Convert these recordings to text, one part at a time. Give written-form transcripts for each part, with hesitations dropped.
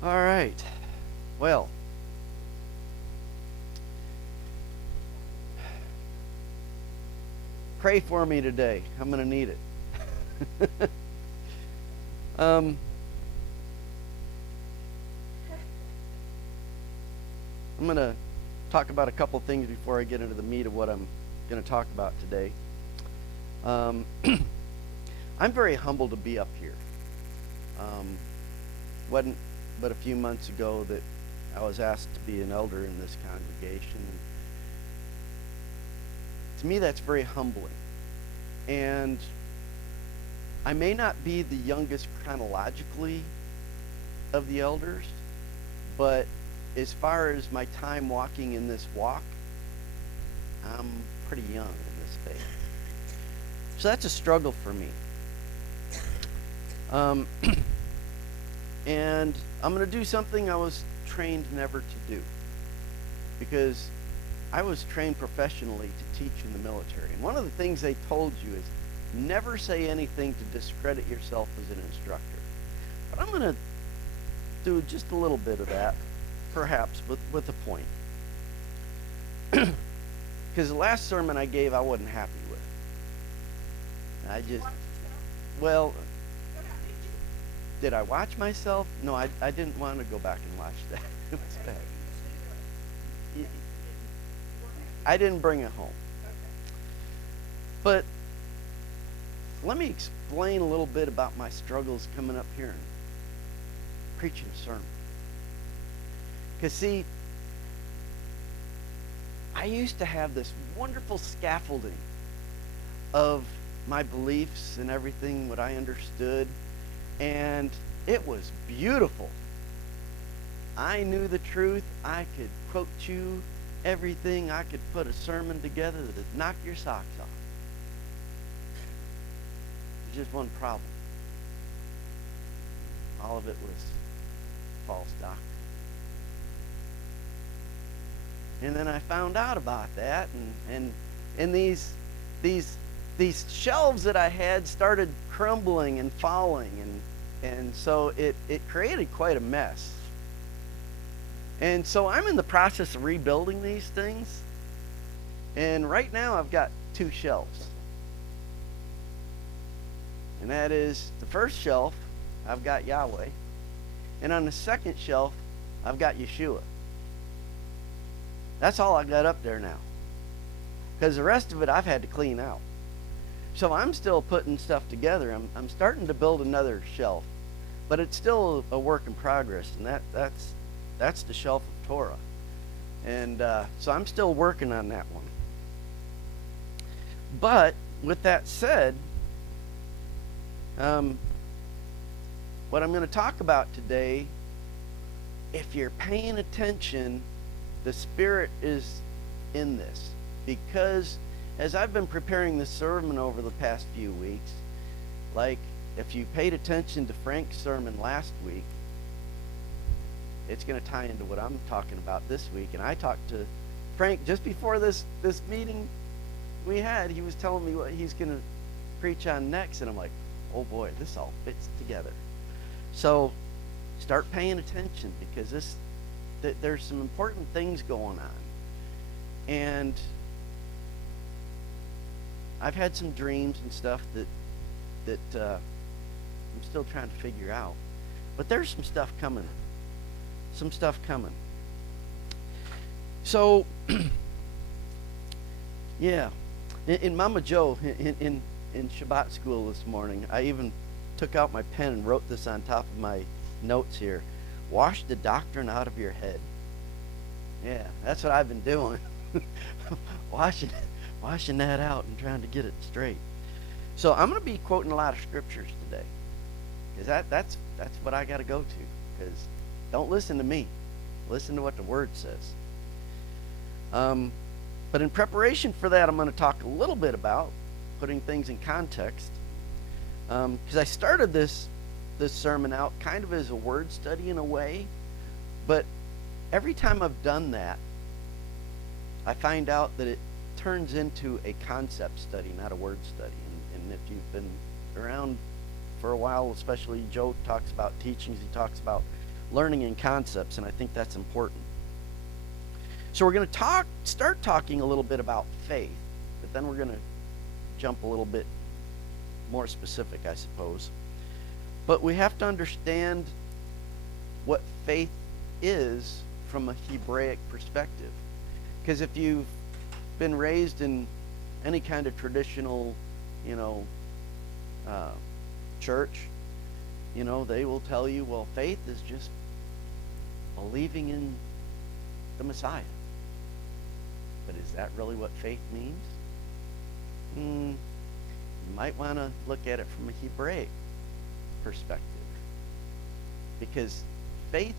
All right. Well, pray for me today. I'm going to need it. um, I'm going to talk about a couple things before I get into the meat of what I'm going to talk about today. Um, I'm very humbled to be up here. Um, wasn't but a few months ago that I was asked to be an elder in this congregation. And to me, that's very humbling. And I may not be the youngest chronologically of the elders, but as far as my time walking in this walk, I'm pretty young in this faith. So that's a struggle for me. Um, and I'm going to do something I was trained never to do, because I was trained professionally to teach in the military. And one of the things they told you is never say anything to discredit yourself as an instructor. But I'm going to do just a little bit of that, perhaps with a point. Because the last sermon I gave, I wasn't happy with. I just, well, did I watch myself? No, I didn't want to go back and watch that. It was bad. I didn't bring it home. But let me explain a little bit about my struggles coming up here and preaching a sermon. Because, see, I used to have this wonderful scaffolding of my beliefs and everything, what I understood, and it was beautiful. I knew the truth. I could quote you everything. I could put a sermon together that would knock your socks off. There's just one problem. All of it was false doctrine. And then I found out about that, and these shelves that I had started crumbling and falling, and so it created quite a mess. And so I'm in the process of rebuilding these things, and right now I've got two shelves. And that is, the first shelf, I've got Yahweh, and on the second shelf, I've got Yeshua. That's all I got up there now, because the rest of it I've had to clean out. So I'm still putting stuff together. I'm starting to build another shelf, but it's still a work in progress, and that's the shelf of Torah. And so I'm still working on that one. But with that said, what I'm going to talk about today, if you're paying attention, the Spirit is in this. Because as I've been preparing this sermon over the past few weeks, like if you paid attention to Frank's sermon last week, it's going to tie into what I'm talking about this week. And I talked to Frank just before this meeting we had. He was telling me what he's going to preach on next, and I'm like, oh boy, this all fits together. So start paying attention, because there's some important things going on. And I've had some dreams and stuff that I'm still trying to figure out. But there's some stuff coming. So, yeah. In Mama Joe, in Shabbat school this morning, I even took out my pen and wrote this on top of my notes here. Wash the doctrine out of your head. Yeah, that's what I've been doing. Washing that out and trying to get it straight. So I'm going to be quoting a lot of scriptures today, because that's what I got to go to. Because don't listen to me, listen to what the Word says. But in preparation for that, I'm going to talk a little bit about putting things in context. Because I started this sermon out kind of as a word study in a way, but every time I've done that, I find out that it turns into a concept study, not a word study. And if you've been around for a while, especially Joe talks about teachings, he talks about learning in concepts, and I think that's important. So we're going to start talking a little bit about faith, but then we're going to jump a little bit more specific, I suppose. But we have to understand what faith is from a Hebraic perspective. Because if you've been raised in any kind of traditional, church, they will tell you, well, faith is just believing in the Messiah. But is that really what faith means? You might want to look at it from a Hebraic perspective. Because faith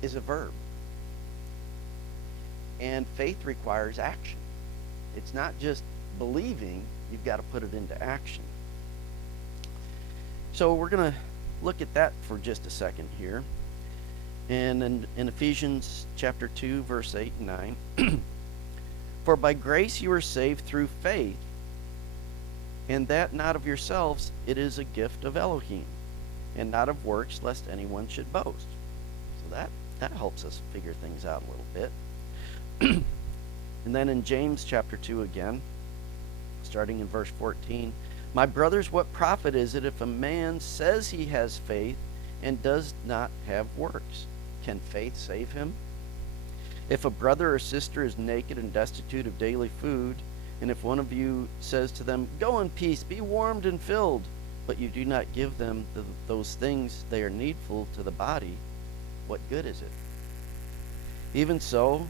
is a verb. And faith requires action. It's not just believing, you've got to put it into action. So we're going to look at that for just a second here. And in Ephesians chapter 2, verse 8 and 9, for by grace you are saved through faith, and that not of yourselves, it is a gift of Elohim, and not of works, lest anyone should boast. So that helps us figure things out a little bit. And then in James chapter 2 again, starting in verse 14, my brothers, what profit is it if a man says he has faith and does not have works? Can faith save him? If a brother or sister is naked and destitute of daily food, and if one of you says to them, go in peace, be warmed and filled, but you do not give them those things they are needful to the body, what good is it? Even so,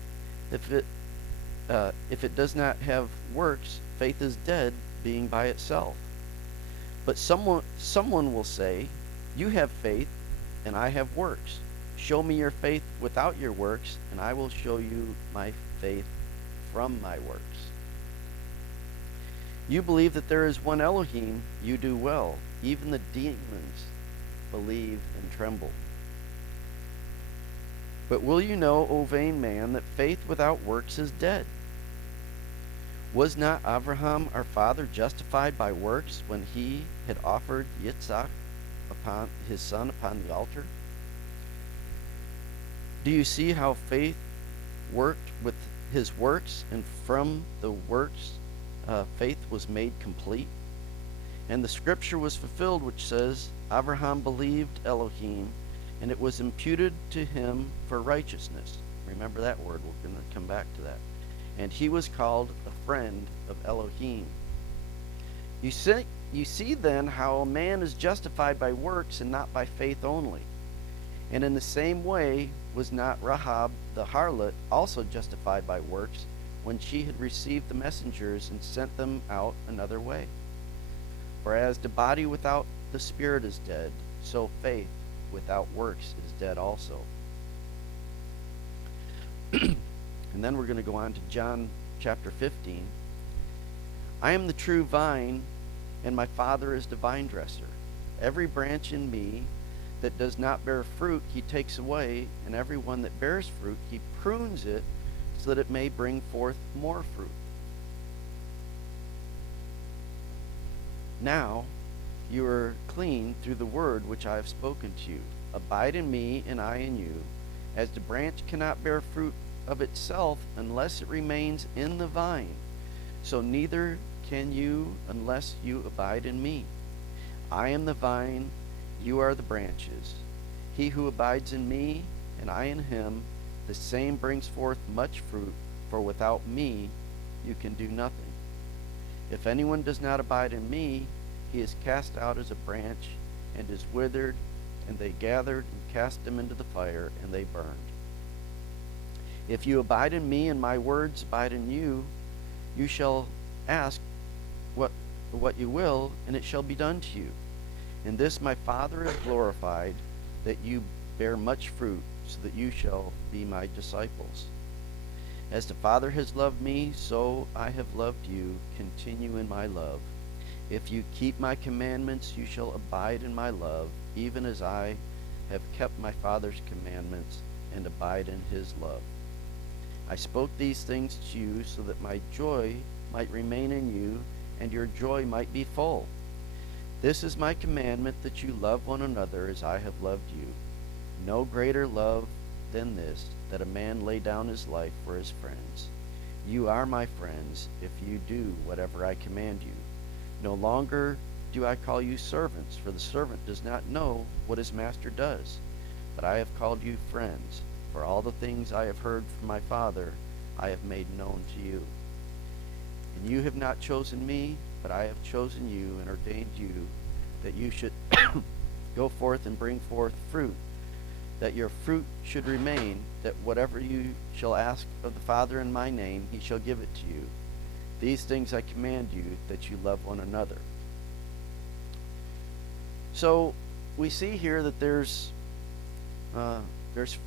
if it does not have works, faith is dead, being by itself. But someone will say, you have faith, and I have works. Show me your faith without your works, and I will show you my faith from my works. You believe that there is one Elohim, you do well. Even the demons believe and tremble. But will you know, O vain man, that faith without works is dead? Was not Abraham our father justified by works when he had offered Yitzhak upon his son upon the altar? Do you see how faith worked with his works, and from the works faith was made complete? And the scripture was fulfilled which says, Abraham believed Elohim, and it was imputed to him for righteousness. Remember that word, we're going to come back to that. And he was called a friend of Elohim. You see then how a man is justified by works and not by faith only. And in the same way was not Rahab the harlot also justified by works when she had received the messengers and sent them out another way? For as the body without the spirit is dead, so faith without works is dead also. And then we're going to go on to John chapter 15. I am the true vine, and my Father is the vine dresser. Every branch in me that does not bear fruit, he takes away, and every one that bears fruit, he prunes it, so that it may bring forth more fruit. Now you are clean through the word which I have spoken to you. Abide in me, and I in you. As the branch cannot bear fruit of itself unless it remains in the vine, so neither can you unless you abide in me. I am the vine, you are the branches. He who abides in me, and I in him, the same brings forth much fruit, for without me you can do nothing. If anyone does not abide in me, he is cast out as a branch and is withered, and they gathered and cast them into the fire, and they burned. If you abide in me, and my words abide in you, you shall ask what you will, and it shall be done to you. In this my Father is glorified, that you bear much fruit, so that you shall be my disciples. As the Father has loved me, so I have loved you. Continue in my love. If you keep my commandments, you shall abide in my love, even as I have kept my Father's commandments and abide in his love. I spoke these things to you so that my joy might remain in you, and your joy might be full. This is my commandment, that you love one another as I have loved you. No greater love than this, that a man lay down his life for his friends. You are my friends if you do whatever I command you. No longer do I call you servants, for the servant does not know what his master does. But I have called you friends, for all the things I have heard from my Father I have made known to you. And you have not chosen me, but I have chosen you and ordained you that you should go forth and bring forth fruit, that your fruit should remain, that whatever you shall ask of the Father in my name, he shall give it to you. These things I command you, that you love one another. So we see here that there's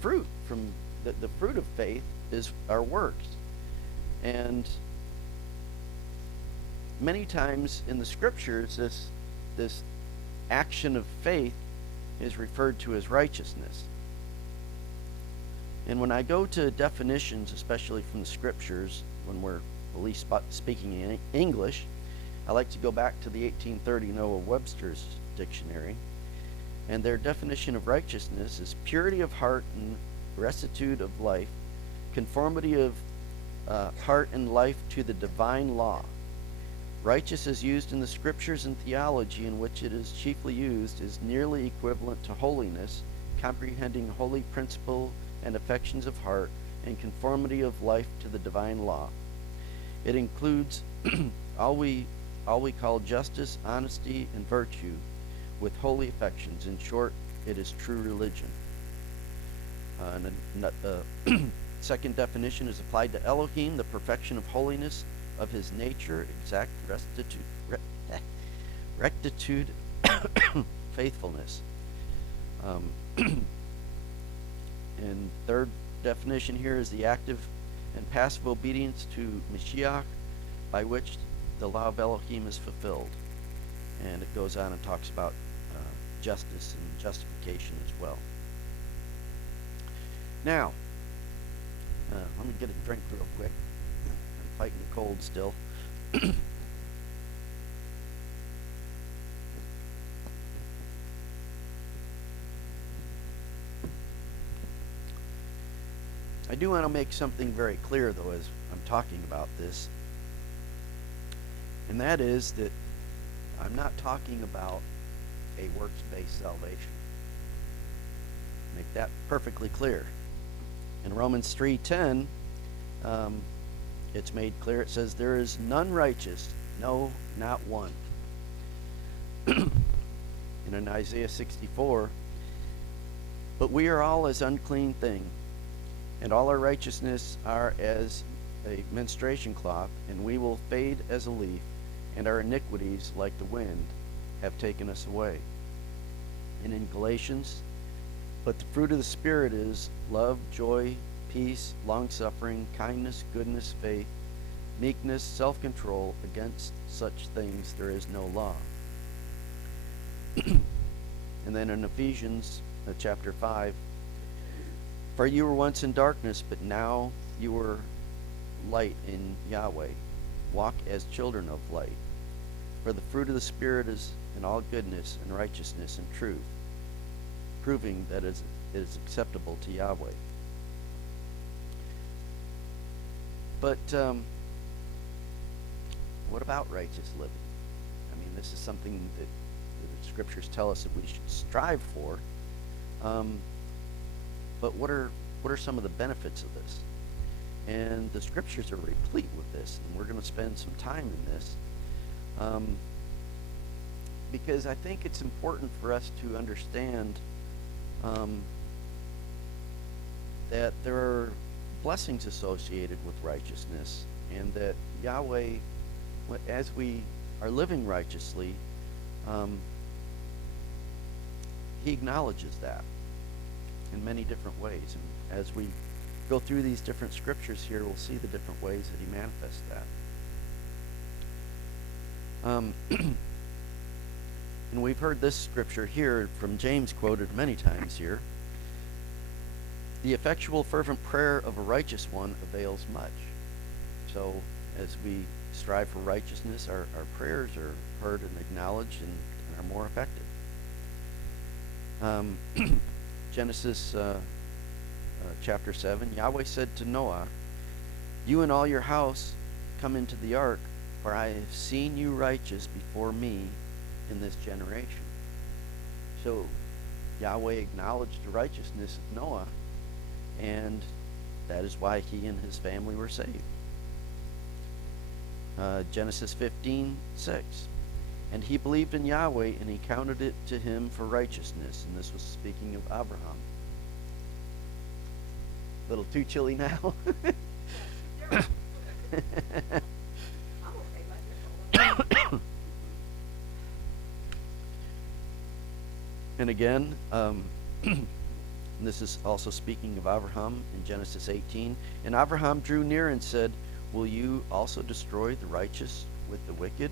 fruit from the fruit of faith is our works. And many times in the scriptures, this action of faith is referred to as righteousness. And when I go to definitions, especially from the scriptures, when we're at least speaking in English, I like to go back to the 1830 Noah Webster's dictionary. And their definition of righteousness is purity of heart and rectitude of life, conformity of heart and life to the divine law. Righteous is used in the scriptures and theology in which it is chiefly used is nearly equivalent to holiness, comprehending holy principle and affections of heart and conformity of life to the divine law. It includes all we call justice, honesty, and virtue with holy affections. In short, it is true religion. Second definition is applied to Elohim, the perfection of holiness of his nature, exact rectitude, faithfulness. And third definition here is the active and passive obedience to Mashiach, by which the law of Elohim is fulfilled. And it goes on and talks about justice and justification as well. Now, let me get a drink real quick. I'm fighting the cold still. I do want to make something very clear, though, as I'm talking about this. And that is that I'm not talking about a works-based salvation. Make that perfectly clear. In Romans 3:10, it's made clear. It says, "There is none righteous, no, not one." And in Isaiah 64, "But we are all as unclean thing, and all our righteousness are as a menstruation cloth, and we will fade as a leaf, and our iniquities, like the wind, have taken us away." And in Galatians, "But the fruit of the Spirit is love, joy, peace, long-suffering, kindness, goodness, faith, meekness, self-control. Against such things there is no law." And then in Ephesians chapter 5, "For you were once in darkness, but now you are light in Yahweh. Walk as children of light. For the fruit of the Spirit is in all goodness and righteousness and truth, proving that it is acceptable to Yahweh." But what about righteous living? I mean, this is something that the scriptures tell us that we should strive for. But what are some of the benefits of this? And the scriptures are replete with this, and we're going to spend some time in this. Because I think it's important for us to understand that there are blessings associated with righteousness, and that Yahweh, as we are living righteously, he acknowledges that in many different ways. And as we go through these different scriptures here, we'll see the different ways that he manifests that. And we've heard this scripture here from James quoted many times here. "The effectual fervent prayer of a righteous one avails much." So as we strive for righteousness, our prayers are heard and acknowledged and are more effective. Genesis chapter 7, Yahweh said to Noah, "You and all your house come into the ark, for I have seen you righteous before me in this generation." So Yahweh acknowledged the righteousness of Noah, and that is why he and his family were saved. Genesis 15:6. And he believed in Yahweh, and he counted it to him for righteousness. And this was speaking of Abraham. A little too chilly now. And again, this is also speaking of Abraham in Genesis 18. And Abraham drew near and said, "Will you also destroy the righteous with the wicked?"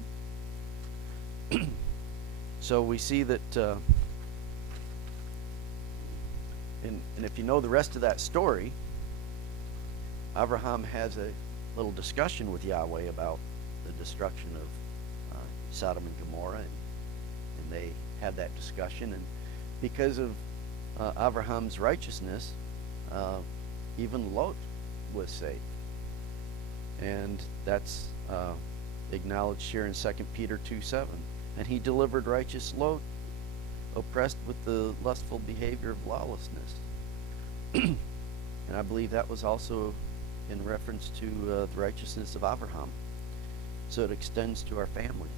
So we see that, and if you know the rest of that story, Abraham has a little discussion with Yahweh about the destruction of Sodom and Gomorrah, and they had that discussion, and because of Abraham's righteousness, even Lot was saved, and that's acknowledged here in 2 Peter 2:7. And he delivered righteous Lot, oppressed with the lustful behavior of lawlessness. And I believe that was also in reference to the righteousness of Abraham. So it extends to our family,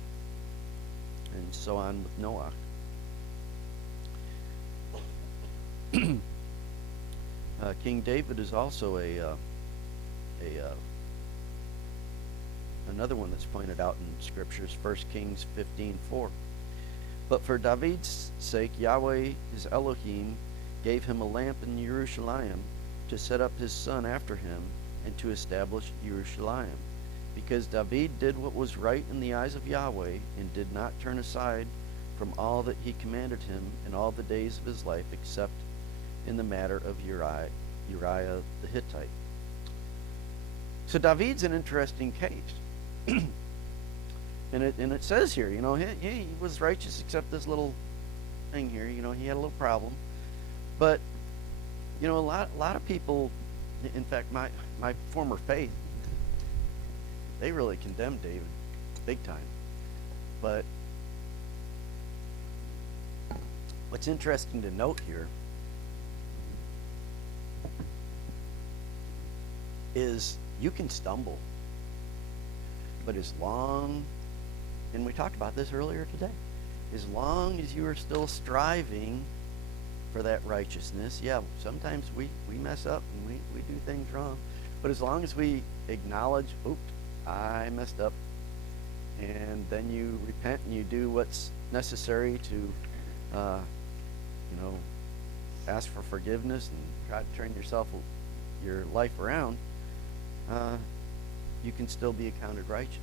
and so on with Noah. King David is also another one that's pointed out in scriptures, 1 Kings 15:4. But for David's sake, Yahweh, his Elohim, gave him a lamp in Jerusalem to set up his son after him and to establish Jerusalem. Because David did what was right in the eyes of Yahweh and did not turn aside from all that he commanded him in all the days of his life, except in the matter of Uriah the Hittite. So David's an interesting case. And it says here, he was righteous except this little thing here. He had a little problem. But a lot of people, in fact, my former faith, they really condemned David big time. But what's interesting to note here is you can stumble, but as long, and we talked about this earlier today, as long as you are still striving for that righteousness, sometimes we mess up and we do things wrong, but as long as we acknowledge, oops, I messed up, and then you repent and you do what's necessary to ask for forgiveness and try to turn your life around, you can still be accounted righteous.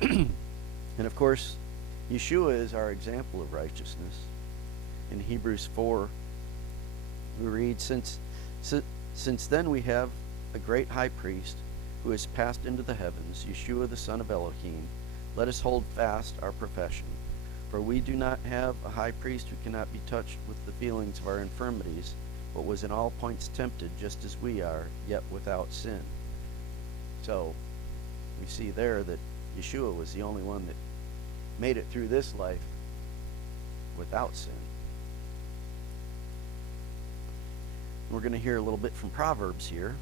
And of course, Yeshua is our example of righteousness. In Hebrews 4, we read, since then we have a great high priest who has passed into the heavens, Yeshua the Son of Elohim. Let us hold fast our profession. For we do not have a high priest who cannot be touched with the feelings of our infirmities, but was in all points tempted just as we are, yet without sin. So we see there that Yeshua was the only one that made it through this life without sin. We're going to hear a little bit from Proverbs here.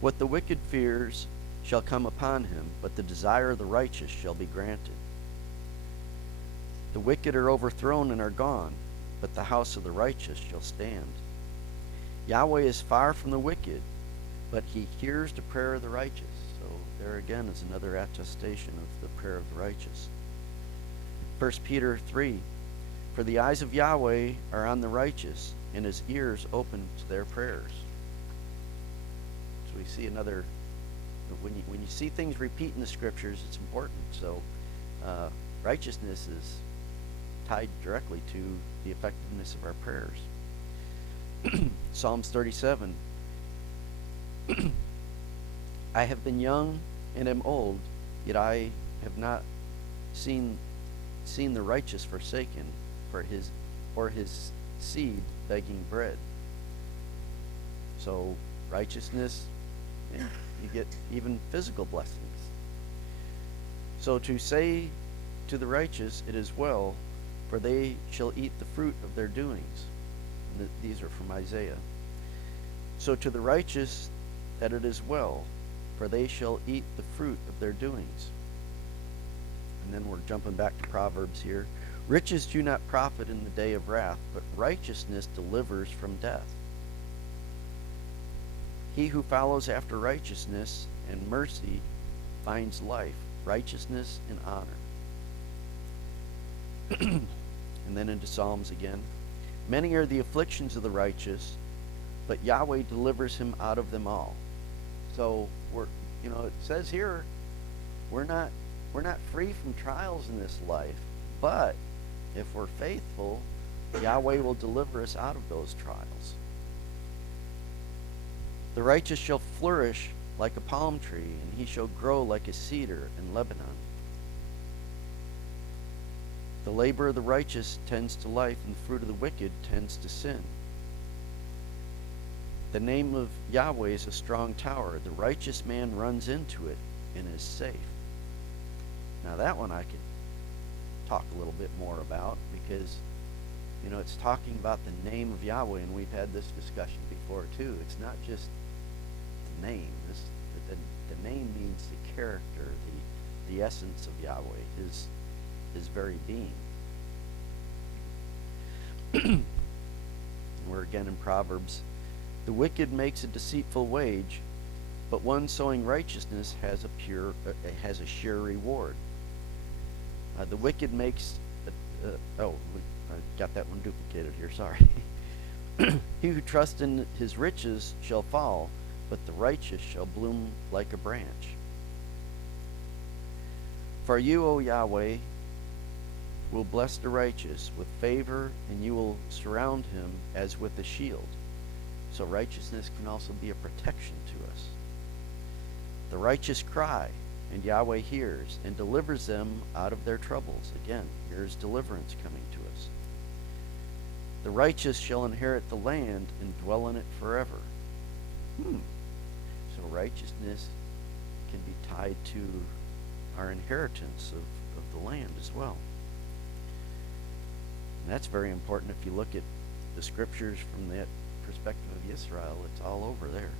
What the wicked fears shall come upon him, but the desire of the righteous shall be granted. The wicked are overthrown and are gone, but the house of the righteous shall stand. Yahweh is far from the wicked, but he hears the prayer of the righteous. So there again is another attestation of the prayer of the righteous. 1 Peter 3, for the eyes of Yahweh are on the righteous, and his ears open to their prayers. So we see another, when you see things repeat in the scriptures, it's important. So righteousness is tied directly to the effectiveness of our prayers. Psalms 37. I have been young and am old, Yet I have not seen the righteous forsaken, for his or his seed begging bread. So righteousness, you get even physical blessings. So to say to the righteous, it is well, for they shall eat the fruit of their doings. And these are from Isaiah. So to the righteous, that it is well, for they shall eat the fruit of their doings. And then we're jumping back to Proverbs here. Riches do not profit in the day of wrath, but righteousness delivers from death. He who follows after righteousness and mercy finds life, righteousness, and honor. And then into Psalms again. Many are the afflictions of the righteous, but Yahweh delivers him out of them all. So it says here, we're not free from trials in this life, but if we're faithful, Yahweh will deliver us out of those trials. The righteous shall flourish like a palm tree, and he shall grow like a cedar in Lebanon. The labor of the righteous tends to life, and the fruit of the wicked tends to sin. The name of Yahweh is a strong tower. The righteous man runs into it and is safe. Now that one I could talk a little bit more about, because it's talking about the name of Yahweh, and we've had this discussion before too. It's not just the name. The name means the character, the essence of Yahweh, his very being. We're again in Proverbs. The wicked makes a deceitful wage, but one sowing righteousness has a sure reward. The wicked makes I got that one duplicated here, sorry. He who trusts in his riches shall fall, but the righteous shall bloom like a branch. For you, O Yahweh, will bless the righteous with favor, and you will surround him as with a shield. So righteousness can also be a protection to us. The righteous cry, and Yahweh hears and delivers them out of their troubles. Again, here's deliverance coming to us. The righteous shall inherit the land and dwell in it forever. So righteousness can be tied to our inheritance of the land as well. And that's very important. If you look at the scriptures from that perspective of Israel, it's all over there.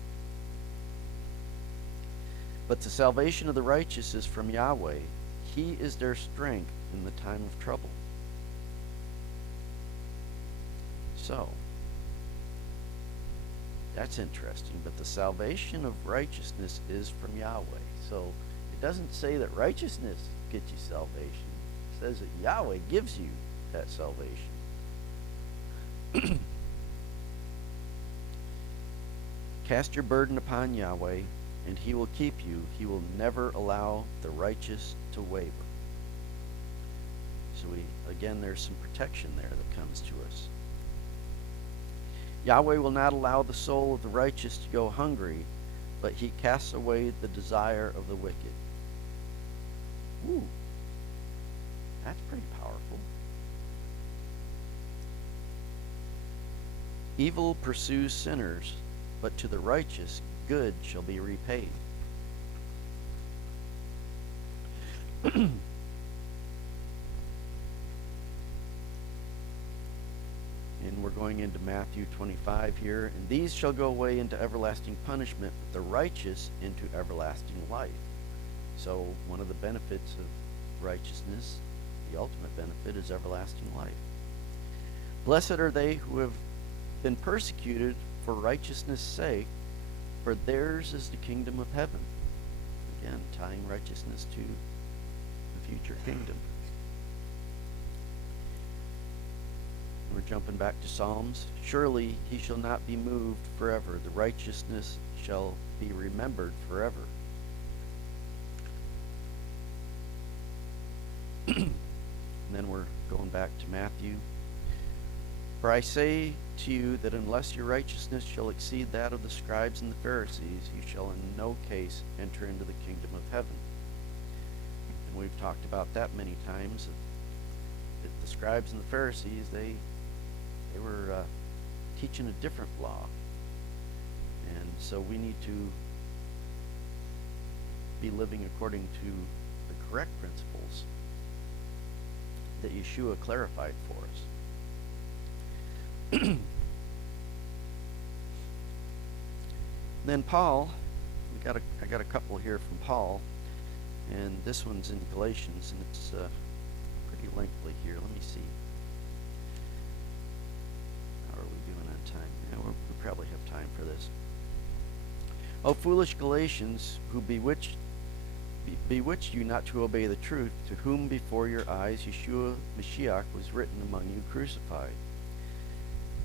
But the salvation of the righteous is from Yahweh. He is their strength in the time of trouble. So, that's interesting. But the salvation of righteousness is from Yahweh. So, it doesn't say that righteousness gets you salvation. It says that Yahweh gives you that salvation. Cast your burden upon Yahweh, and he will keep you. He will never allow the righteous to waver. So again, there's some protection there that comes to us. Yahweh will not allow the soul of the righteous to go hungry, but he casts away the desire of the wicked. Ooh, that's pretty powerful. Evil pursues sinners, but to the righteous good shall be repaid. And we're going into Matthew 25 here. And these shall go away into everlasting punishment, but the righteous into everlasting life. So one of the benefits of righteousness, the ultimate benefit, is everlasting life. Blessed are they who have been persecuted for righteousness' sake, for theirs is the kingdom of heaven. Again, tying righteousness to the future kingdom. We're jumping back to Psalms. Surely he shall not be moved forever. The righteousness shall be remembered forever. And then we're going back to Matthew. For I say to you that unless your righteousness shall exceed that of the scribes and the Pharisees, you shall in no case enter into the kingdom of heaven. talked about that many times. That the scribes and the Pharisees, they were teaching a different law. And so we need to be living according to the correct principles that Yeshua clarified for us. Then Paul, I got a couple here from Paul, and this one's in Galatians, and it's pretty lengthy here. Let me see. How are we doing on time? Yeah, we probably have time for this. O foolish Galatians, who bewitched you not to obey the truth, to whom before your eyes Yeshua Mashiach was written among you crucified.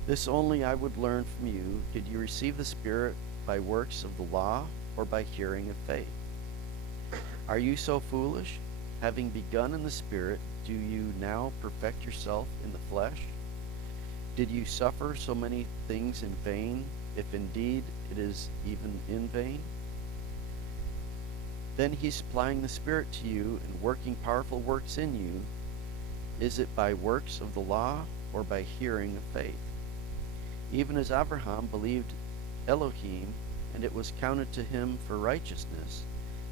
This only I would learn from you. Did you receive the Spirit by works of the law or by hearing of faith? Are you so foolish? Having begun in the Spirit, do you now perfect yourself in the flesh? Did you suffer so many things in vain, if indeed it is even in vain? Then he's supplying the Spirit to you and working powerful works in you. Is it by works of the law or by hearing of faith? Even as Abraham believed Elohim, and it was counted to him for righteousness.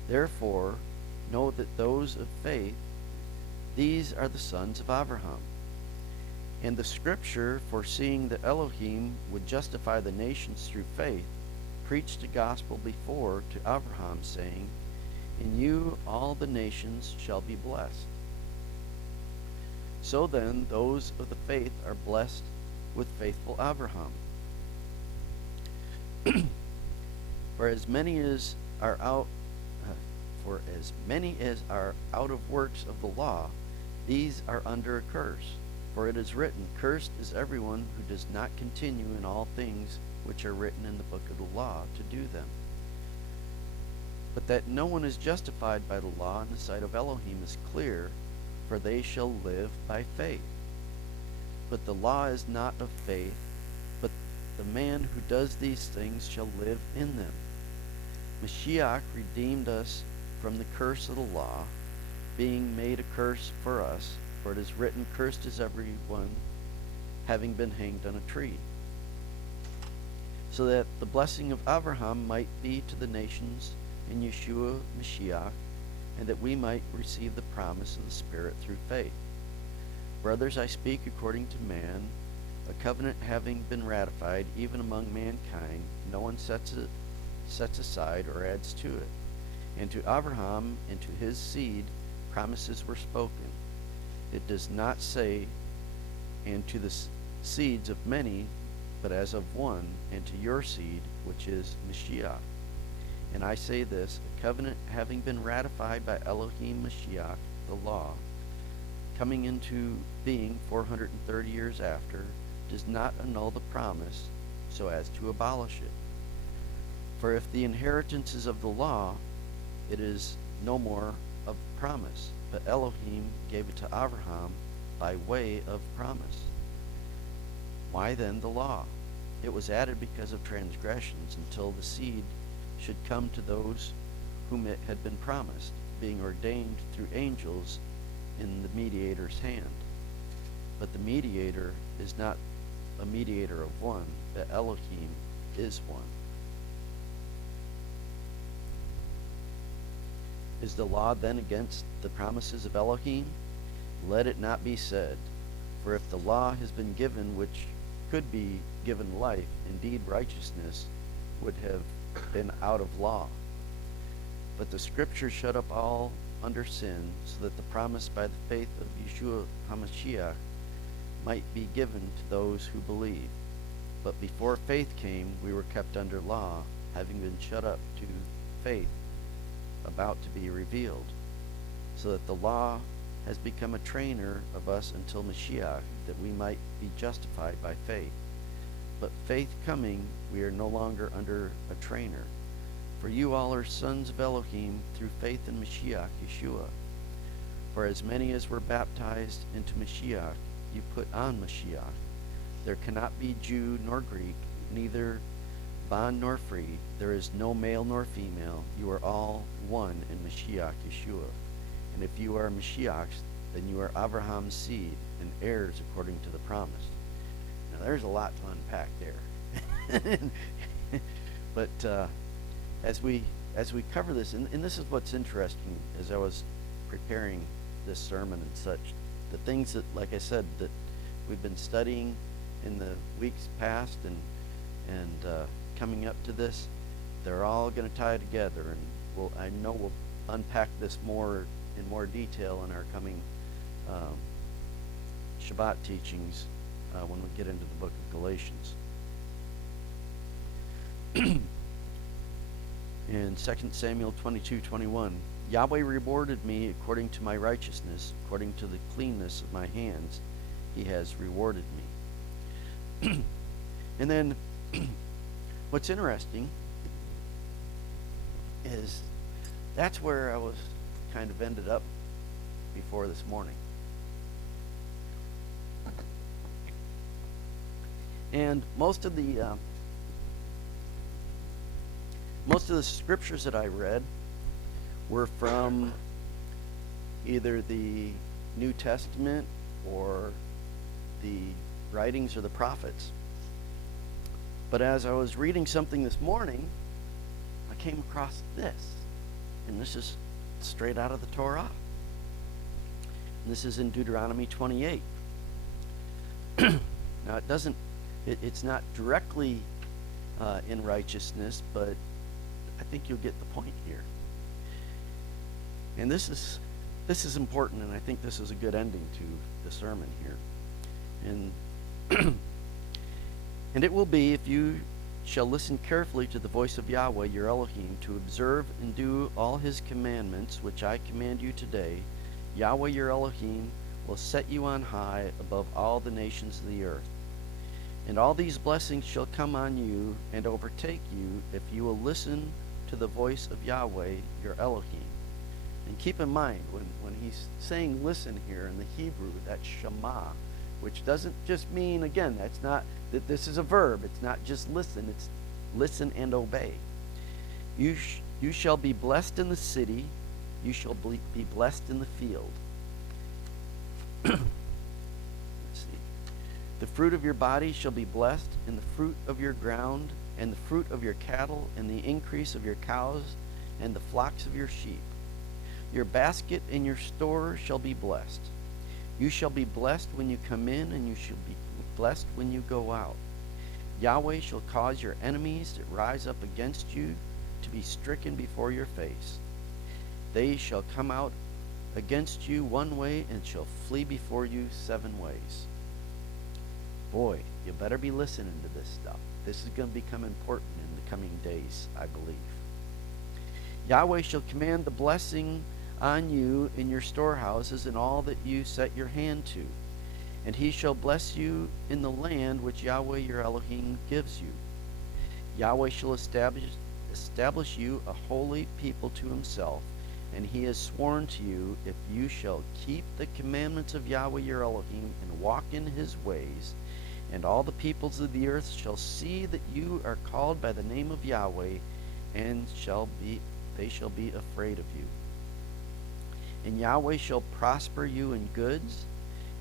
Therefore, know that those of faith, these are the sons of Abraham. And the scripture, foreseeing that Elohim would justify the nations through faith, preached the gospel before to Abraham, saying, in you all the nations shall be blessed. So then, those of the faith are blessed with faithful Abraham. For as many as are out of works of the law, these are under a curse. For it is written, cursed is everyone who does not continue in all things which are written in the book of the law to do them. But that no one is justified by the law in the sight of Elohim is clear, for they shall live by faith. But the law is not of faith, but the man who does these things shall live in them. Mashiach redeemed us from the curse of the law, being made a curse for us, for it is written, cursed is everyone having been hanged on a tree. So that the blessing of Abraham might be to the nations in Yeshua Mashiach, and that we might receive the promise of the Spirit through faith. Brothers, I speak according to man, a covenant having been ratified even among mankind, no one sets aside or adds to it. And to Abraham and to his seed promises were spoken. It does not say, and to the seeds of many, but as of one, and to your seed, which is Mashiach. And I say this, a covenant having been ratified by Elohim Mashiach, the law, coming into being 430 years after, does not annul the promise so as to abolish it. For if the inheritance is of the law, it is no more of promise, but Elohim gave it to Abraham by way of promise. Why then the law? It was added because of transgressions, until the seed should come to those whom it had been promised, being ordained through angels in the mediator's hand. But the mediator is not a mediator of one, but Elohim is one. Is the law then against the promises of Elohim? Let it not be said. For if the law has been given which could be given life, indeed righteousness would have been out of law. But the scripture shut up all under sin, so that the promise by the faith of Yeshua HaMashiach might be given to those who believe. But before faith came, we were kept under law, having been shut up to faith about to be revealed, so that the law has become a trainer of us until Mashiach, that we might be justified by faith. But faith coming, we are no longer under a trainer. For you all are sons of Elohim through faith in Mashiach Yeshua. For as many as were baptized into Mashiach, you put on Mashiach. There cannot be Jew nor Greek, neither bond nor free. There is no male nor female. You are all one in Mashiach Yeshua. And if you are Mashiach's, then you are Abraham's seed and heirs according to the promise. Now, there's a lot to unpack there. But as we cover this, and this is what's interesting as I was preparing this sermon and such, the things that, like I said, that we've been studying in the weeks past and coming up to this, they're all going to tie together, and I know we'll unpack this more in more detail in our coming Shabbat teachings when we get into the book of Galatians. In 2 Samuel 22:21, Yahweh rewarded me according to my righteousness, according to the cleanness of my hands, he has rewarded me. And then what's interesting is that's where I was kind of ended up before this morning. And most of the scriptures that I read were from either the New Testament or the writings of the prophets. But as I was reading something this morning, I came across this. And this is straight out of the Torah. And this is in Deuteronomy 28. Now it's not directly in righteousness, but I think you'll get the point here. And this is important, and I think this is a good ending to the sermon here. And and it will be, if you shall listen carefully to the voice of Yahweh your Elohim, to observe and do all his commandments which I command you today, Yahweh your Elohim will set you on high above all the nations of the earth. And all these blessings shall come on you and overtake you if you will listen to the voice of Yahweh your Elohim. And keep in mind, when he's saying listen here in the Hebrew, that's Shema, which doesn't just mean, again, that's not, that this is a verb. It's not just listen, it's listen and obey. You shall be blessed in the city, you shall be blessed in the field. Let's see. The fruit of your body shall be blessed, and the fruit of your ground, and the fruit of your cattle, and the increase of your cows, and the flocks of your sheep. Your basket and your store shall be blessed. You shall be blessed when you come in, and you shall be blessed when you go out. Yahweh shall cause your enemies that rise up against you to be stricken before your face. They shall come out against you one way and shall flee before you 7 ways. Boy, you better be listening to this stuff. This is going to become important in the coming days, I believe. Yahweh shall command the blessing on you in your storehouses and all that you set your hand to. And he shall bless you in the land which Yahweh your Elohim gives you. Yahweh shall establish you a holy people to himself, and he has sworn to you, if you shall keep the commandments of Yahweh your Elohim and walk in his ways, and all the peoples of the earth shall see that you are called by the name of Yahweh, and they shall be afraid of you. And Yahweh shall prosper you in goods,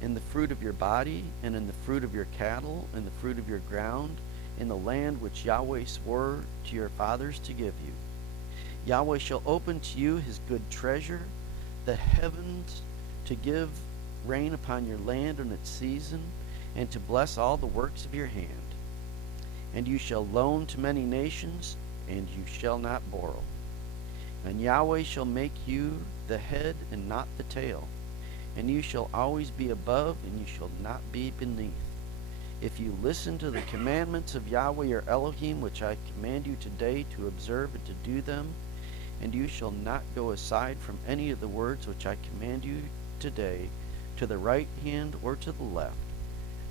in the fruit of your body, and in the fruit of your cattle, and the fruit of your ground, in the land which Yahweh swore to your fathers to give you. Yahweh shall open to you his good treasure, the heavens, to give rain upon your land in its season, and to bless all the works of your hand. And you shall loan to many nations, and you shall not borrow. And Yahweh shall make you the head and not the tail. And you shall always be above, and you shall not be beneath. If you listen to the commandments of Yahweh your Elohim, which I command you today to observe and to do them, and you shall not go aside from any of the words which I command you today, to the right hand or to the left,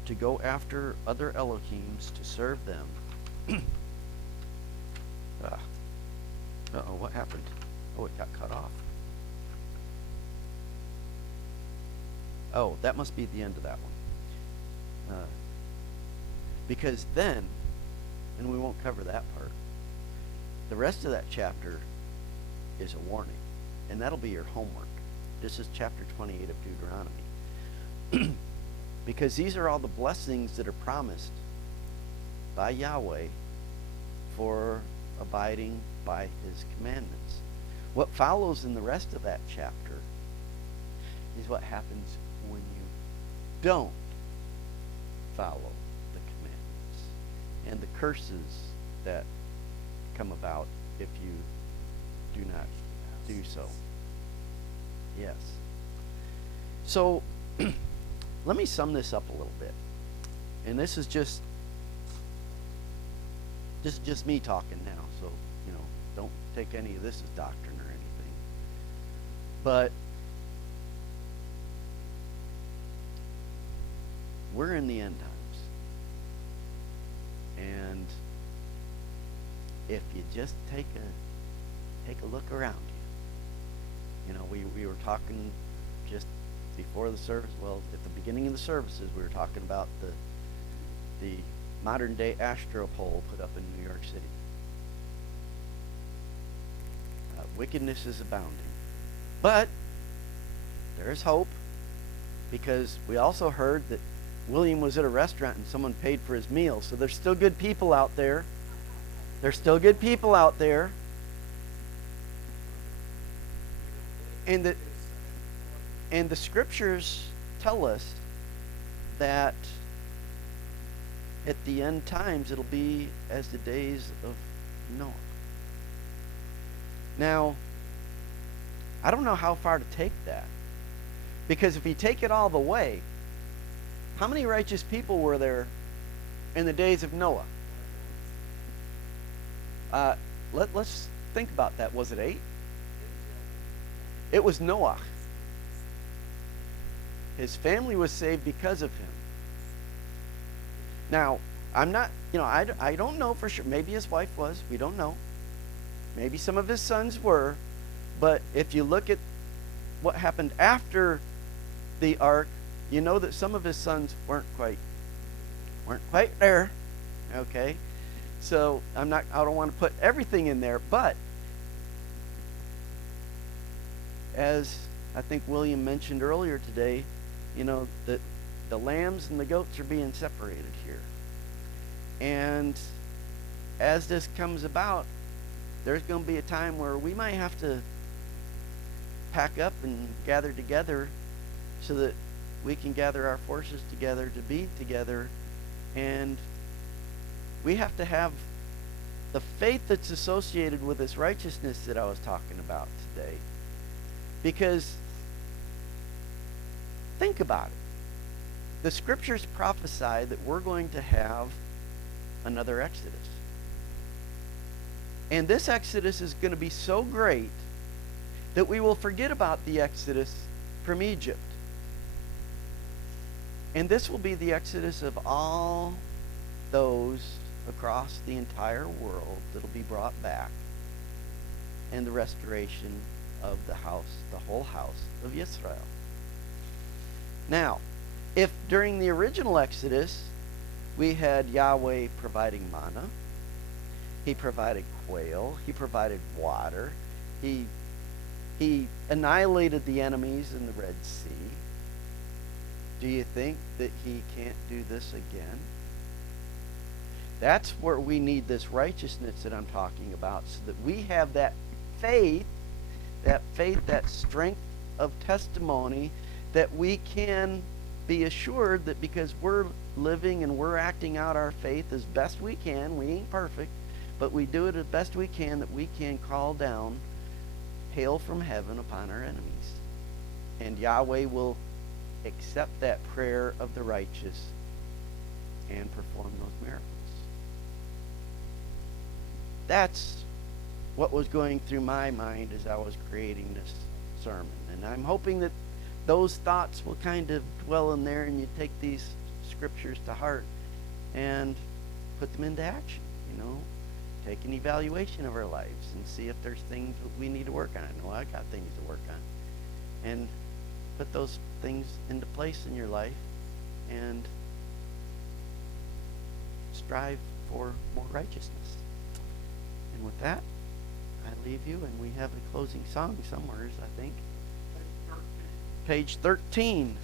to go after other Elohims to serve them. What happened? Oh, it got cut off. Oh, that must be the end of that one. Because then, and we won't cover that part, the rest of that chapter is a warning, and that'll be your homework. This is chapter 28 of Deuteronomy. Because these are all the blessings that are promised by Yahweh for abiding by his commandments. What follows in the rest of that chapter is what happens when you don't follow the commandments and the curses that come about if you do not do so. Yes. So let me sum this up a little bit. And this is just me talking now, so don't take any of this as doctrine or anything. But we're in the end times. And if you just take a look around you. We were talking just before the service, well, at the beginning of the services, we were talking about the modern day astropole put up in New York City. Wickedness is abounding. But there's hope, because we also heard that William was at a restaurant and someone paid for his meal. So there's still good people out there. There's still good people out there. And the scriptures tell us that at the end times it'll be as the days of Noah. Now, I don't know how far to take that. Because if you take it all the way, how many righteous people were there in the days of Noah? Let's think about that. Was it 8? It was Noah. His family was saved because of him. Now, I'm not, I don't know for sure. Maybe his wife was. We don't know. Maybe some of his sons were. But if you look at what happened after the ark, you know that some of his sons weren't quite there. Okay? So I don't want to put everything in there, but as I think William mentioned earlier today, that the lambs and the goats are being separated here. And as this comes about, there's going to be a time where we might have to pack up and gather together so that we can gather our forces together to be together. And we have to have the faith that's associated with this righteousness that I was talking about today. Because think about it. The scriptures prophesy that we're going to have another Exodus. And this Exodus is going to be so great that we will forget about the Exodus from Egypt. And this will be the Exodus of all those across the entire world that will be brought back, and the restoration of the whole house of Israel. Now, if during the original Exodus we had Yahweh providing manna, he provided quail, he provided water, he annihilated the enemies in the Red Sea, do you think that he can't do this again? That's where we need this righteousness that I'm talking about, so that we have that faith, that strength of testimony, that we can be assured that because we're living and we're acting out our faith as best we can, we ain't perfect, but we do it as best we can, that we can call down hail from heaven upon our enemies. And Yahweh will accept that prayer of the righteous and perform those miracles. That's what was going through my mind as I was creating this sermon. And I'm hoping that those thoughts will kind of dwell in there, and you take these scriptures to heart and put them into action. Take an evaluation of our lives and see if there's things that we need to work on. I know I got things to work on. And put those things into place in your life and strive for more righteousness. And with that, I leave you, and we have a closing song somewhere, I think. page 13.